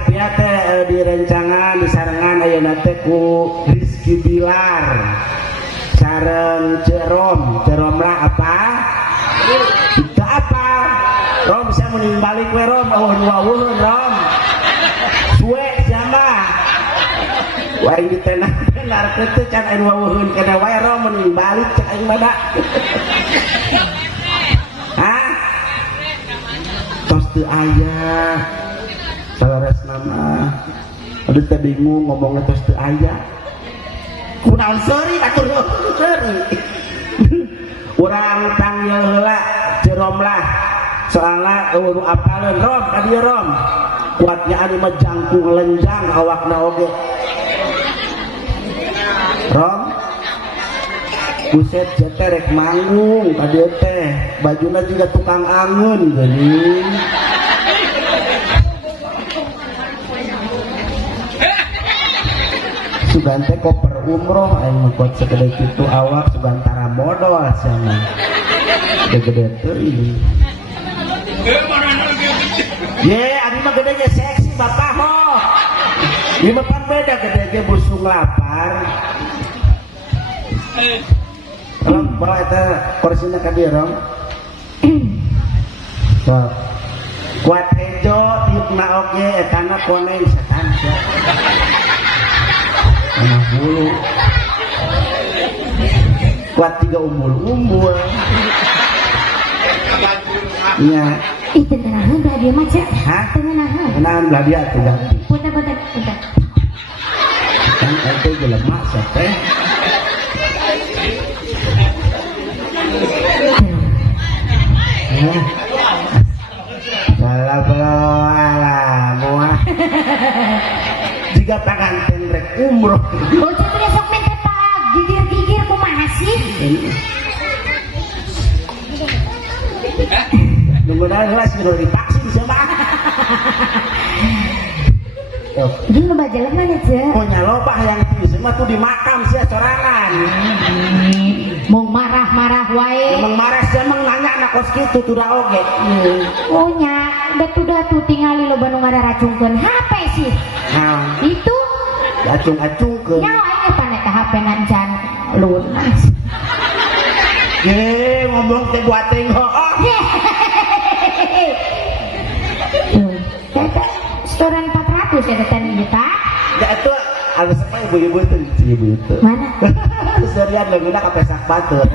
Sepia teh di rencangan di sarengan ayeuna teh ku Rizky Bilar sareng Cerom lah apa? Itu apa? Rom bisa mending balik we Rom wawuh Rom suwe siapa? Wah ini tenar itu can aing wawuhun kana wae Rom mending balik cek aing mada. Hah? Tos teu aya. Salares nama. Aduh teh bingung ngomongna tos teu aya. Kunaon seuri atuh seuri. Urang panggil heula Cerom lah. Soalna eueuh apaleun Rom ka dieu Rom. Kuatnya anu mah jangkung lenjang awakna oge. Rom buset jete rek manggung ka dieu teh bajuna juga tukang angun geuning sugan teh koper umroh aing ngekot segede kitu awak sugantara modal sana gede teuing ye ari mah gede ge seksi bapak ho ieu mah pan beda gede ge busung lapar. Rom bawa eta korsina ka dieu Rom. So, kuat hejo tiupna oge etana koneng setan sia. Nah bulu. Kuat 3 umbul. Nya. Ih tenanaheun da dieu mah cek. Hah? Tenanaheun. Tenang belah dia tuh ganti. Punten. Kan itu jelema sia teh. Walau jika panganten rek umroh bocah teh sok mente pak gigir-gigir kumaha sih nunggu heula sudah divaksin sama ini loba jelema nya ceu oh nyalobah yang itu mah tuh di makam sia sorangan mau marah-marah wae emang marah sia emang nanya anak kos kitu tuh da oge oh nya datu tingali loba nu ngadaracungkeun HP sih nah itu acung-acungkeun nyawa ini panek ka HP nancan lunas ye ngomong teh buat teh hooh tete setoran 400 ya teten juta ya itu alus apa ibu-ibu itu mana seharian lagunya ka pesak batur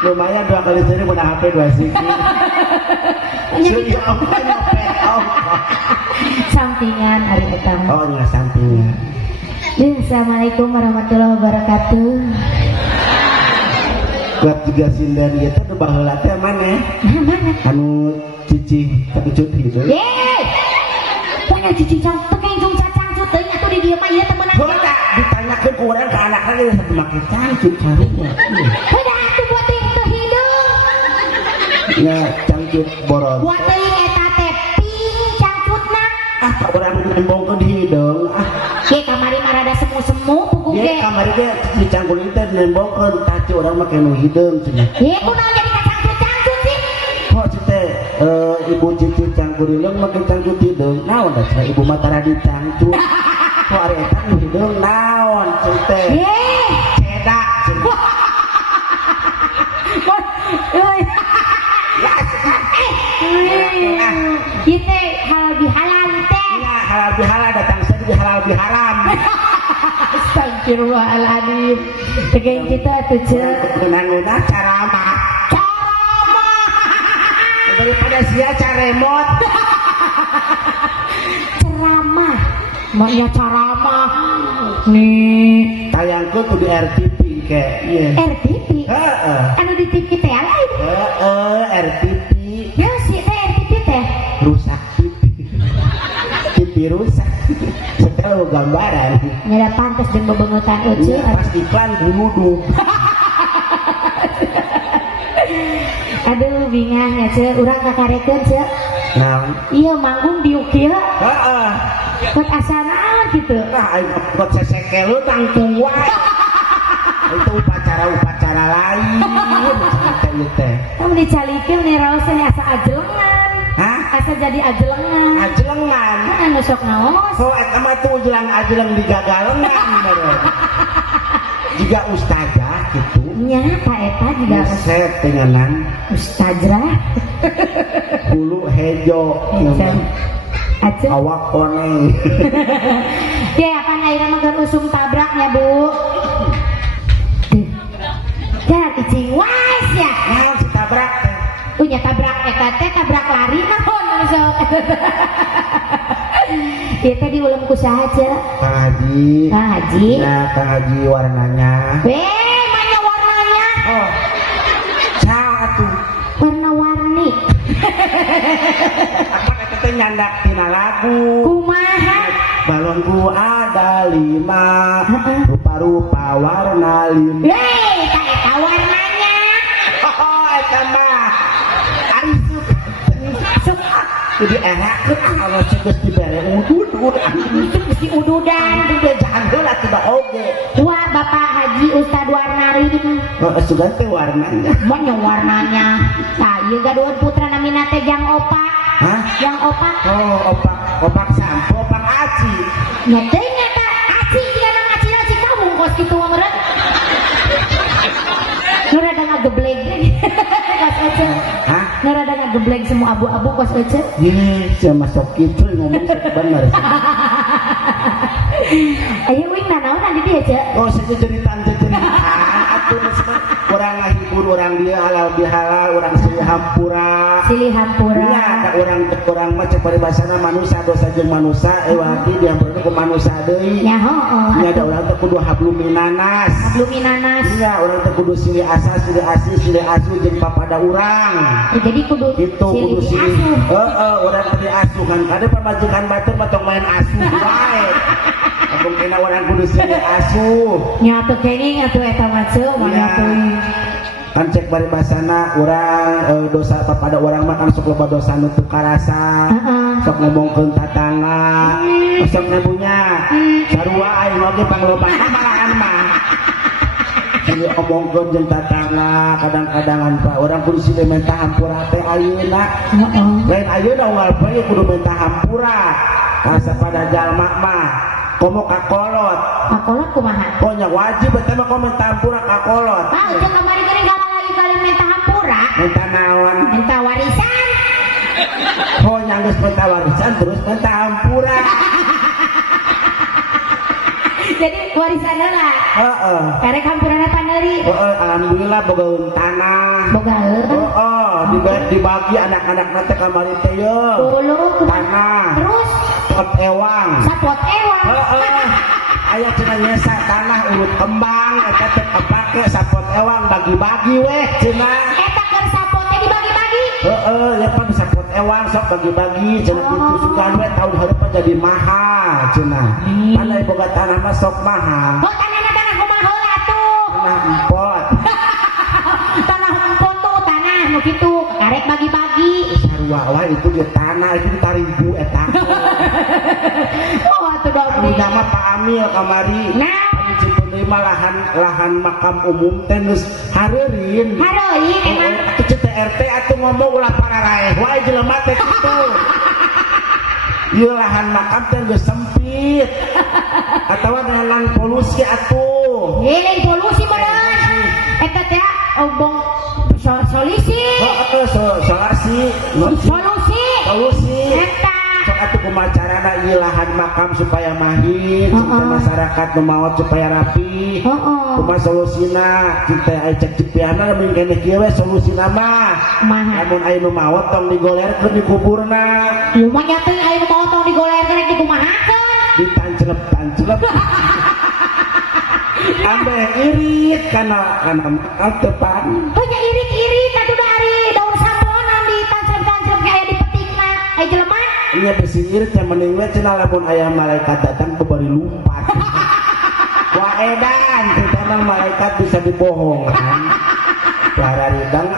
lumayan 2 kali sehari mau HP 2 siki jadi apa sampingan hari pertama oh ya sampingan Assalamualaikum warahmatullahi wabarakatuh buat 3 sindan itu udah baheula teh maneh mana anu cicing kecut gitu yeay punya cici cacang cacang teuing atuh di dieu mah ieu teh meunang boda ditanyakeun ku urang ka anak lagi satu make cangcut carinya beda atuh buat teuing teu hideung ya cangcut boros buat teuing eta teh ping cangcutna ka urang nembongkeun hideung ye kamari mah rada semu-semu pupuk ge ye kamari ge di cangkul teh nembongkeun taci urang make nu hideung cenah ye kunaon jadi cangcut sih kok teh ibu cici cangkurileng make cangcut hideung naon da cenah ibu mah tara dicangcut kok ari eta nu hideung naon teh ye cedak cenah kita halal bihalal teh ya halal bihalal datang saja halal biharam astagfirullahaladzim tegain kita tuh cek guna caramah daripada sia caremot ceramah maknya ceramah nih tayangku tuh di RTP kayak iya RTP anu di TV teh lain RTP ya sih teh RTP teh rusak TV rusak setelah gambaran nyada pantas jeung bebengetan eueuh pas iklan dulu aduh bingang ya cek urang kakarekeun cek nah iya manggung di ukieu heeh kok asana gitu nah aing kok sesekelu tangtung wae itu upacara lain teh kamu dicalikeun nih raosnya asa ajelengan hah asa jadi ajelengan ajelengan anu sok naos. So eta mah tuh jelang digagalengan bener. Jika ustazah gitu. Nya ta eta juga Set tenganan ustazah. bulu hejo. Aja. Awak koneng. Ya apa ayeuna mah keur usum tabraknya, Bu. Ya cicing wais ya. Naon si tabrak teh? Punya tabrak eta teh tabrak lari naon sok. Ieu teh diuleum ku saha, Ce? Kang Haji. Kang Haji. Ya, Kang Haji warnanya. Mana warnanya? Oh. Cang atuh. Warna-warni. Apa eta teh nyandak tina lagu. Kumaha? Balonku ada 5, rupa-rupa warna 5. Tak eta warnanya. Oh, eta mah. Ari Sok jadi enak kan kalau geus dibere udud si ududan. dia jangan heula tidak oge. Wah, Bapak Haji Ustad Warnarin. Sugan teh warnanya. Monya warnanya. Tah ieu gaduhan putra namina teh Jang Opak. Hah? Jang Opak. Oh, opak sampo, opak aci. Nya teh nyata aci jiga nang aci kamu kos kitu meureun. Nu rada ngageblek kos ece. Hah? Nu rada ngageblek semua abu-abu kos ece. Ye, sama sok kitu ngomong sok bener. Ayo wing nanaon tadi dia, Ce? Oh, jeritan atuh orang ngahibur orang dia halal bihalal orang silih hampura. Silih hampura. Iya, ada orang mah cek paribasana manusia dosa jeung manusia wadi dihampurna ku manusia deui. Ya heuh. Nya ada urang teh kudu hablum minanas. Hablum minanas. Iya, urang teh kudu silih asa, silih asih, silih asuh jeung papada urang. Jadi kudu Itu kudu silih. Heeh, urang teh diasuh kan. Kade pamajikan batur mah tong main asuh wae. Ampun kena urang kudu silih asuh. Nya atuh kenging atuh eta mah ceu mana teuing. Kan cek bari basana urang dosa papada urang mah kan sok loba dosa nu teu karasa. Sok ngomongkeun tatangga. Sok nabunya. Sarua aing oge panglobana malahan mah. Jadi omongkeun jeung tatangga kadang-kadangan Pak urang kudu silih menta hampura teh ayeuna. Lain ayeuna unggal bae kudu menta hampura. Kasa pada jalma mah komo kakolot. Kakolot kumaha? Pokoknya wajib eta mah komo menta hampura kakolot. Ah, jeung kamari geuning gala lagi kali menta hampura. Menta naon? Menta warisan. Pokoknya geus menta warisan terus menta hampura. Jadi warisan heula. Heeh. Karek hampurana paneuri. Heeh, alhamdulillah bogaeun tanah. Bogaeun. Heeh, dibagi anak-anak teh kamari teh ye. Dulu Tanah. terus Pot ewang. sapot ewang. Heeh. Aya cenah nyesa tanah urut kembang eta teh kapake sapot ewang bagi-bagi weh cenah. Eta keur sapotnya dibagi-bagi. Heeh, ya pan sapot ewang sok bagi-bagi cenah kitu sugan we tahun hareup jadi mahal cenah. Pan aya boga tanah mah sok mahal. Oh, tanah kumaha heula atuh. Tanah empot. Tanah empot tuh tanah nu kitu karek bagi-bagi. Sarua wae itu ge tanah itu tarigu eta. Oh, atuh dong. Anu nama Pak Amil kamari. Nah, Anu cipeun mah lahan makam umum teh geus hareureun. hareuin emang. Atuh CTRT atuh ngomong ulah pararaeh wae jelema teh kitu. Ieu lahan makam teh geus sempit. Atawa dengan polusi atuh. Ini polusi meureun. Eta teh obong solusi. Oh, solasi. Solusi. Polusi. Eta. Sok atuh kumaha carana ieu lahan makam supaya mahir, supaya masyarakat nu maot supaya rapi. Kumaha solusina? Kita aya cek cipiana lamun keneh kieu we solusina mah. Lamun aya nu maot tong digolerkeun di kuburna. Ieu mah nya teh aya nu mau tong digolerkeun rek dikumahakeun. Ditancelep-tancelep. Ambe irit kana tepan. Oh nya irit-irit atuh dari daun samponan ditancep-tancep kayak di petikna. Ai jelema Nya besi irit nya mending we cenah lamun aya malaikat datang kubari lumpat. Wah edan, kita mah malaikat bisa dibohongkan. Pararidang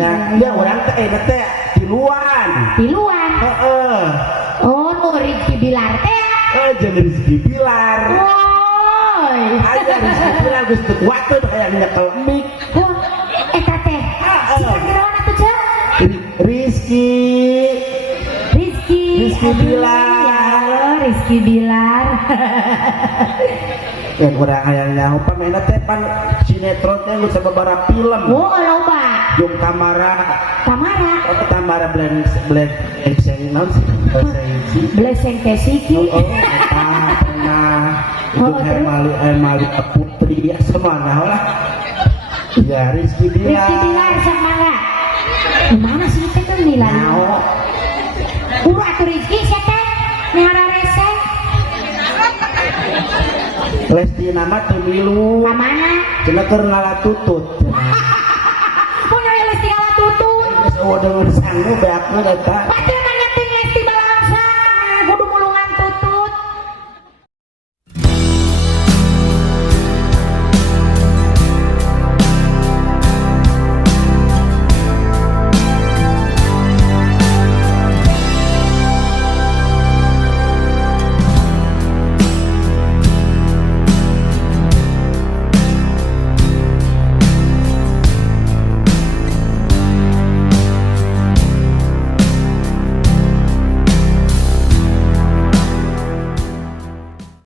nya ya urang teh eta teh tiluan. Tiluan. Heeh. Oh, nu Rizky Bilar teh. Jeung Rizky Bilar. Woi. Aja Rizky Bilar geus teu kuat teh aya nyekel mik. Wah, eta teh. Siapa geurawan atuh, Ce? Rizky. Rizky. Rizky Aduh, Bilar. ya Allah, Rizky Bilar. Yang kurang hayangnya pamena teh pan sinetron teh geus sababaraha film. Oh, loba. Jung Tamara Tamara Black Excel naon sih? Blessing Kesiki. Oh, eta pernah Oh, itu terus? Emali Putri ya semana lah. Ya Rizky Rizky Bilar. Bilar sok mangga. Gimana sih teh kan Bilar? Nao. Atuh Rizky sia teh nyara rese. Lesti nama teu milu. Ka mana? Cenah keur ngalatutut. Mun aya Lesti ala tutun. Geus eueuh deungeun sanggup beakna eta. Patu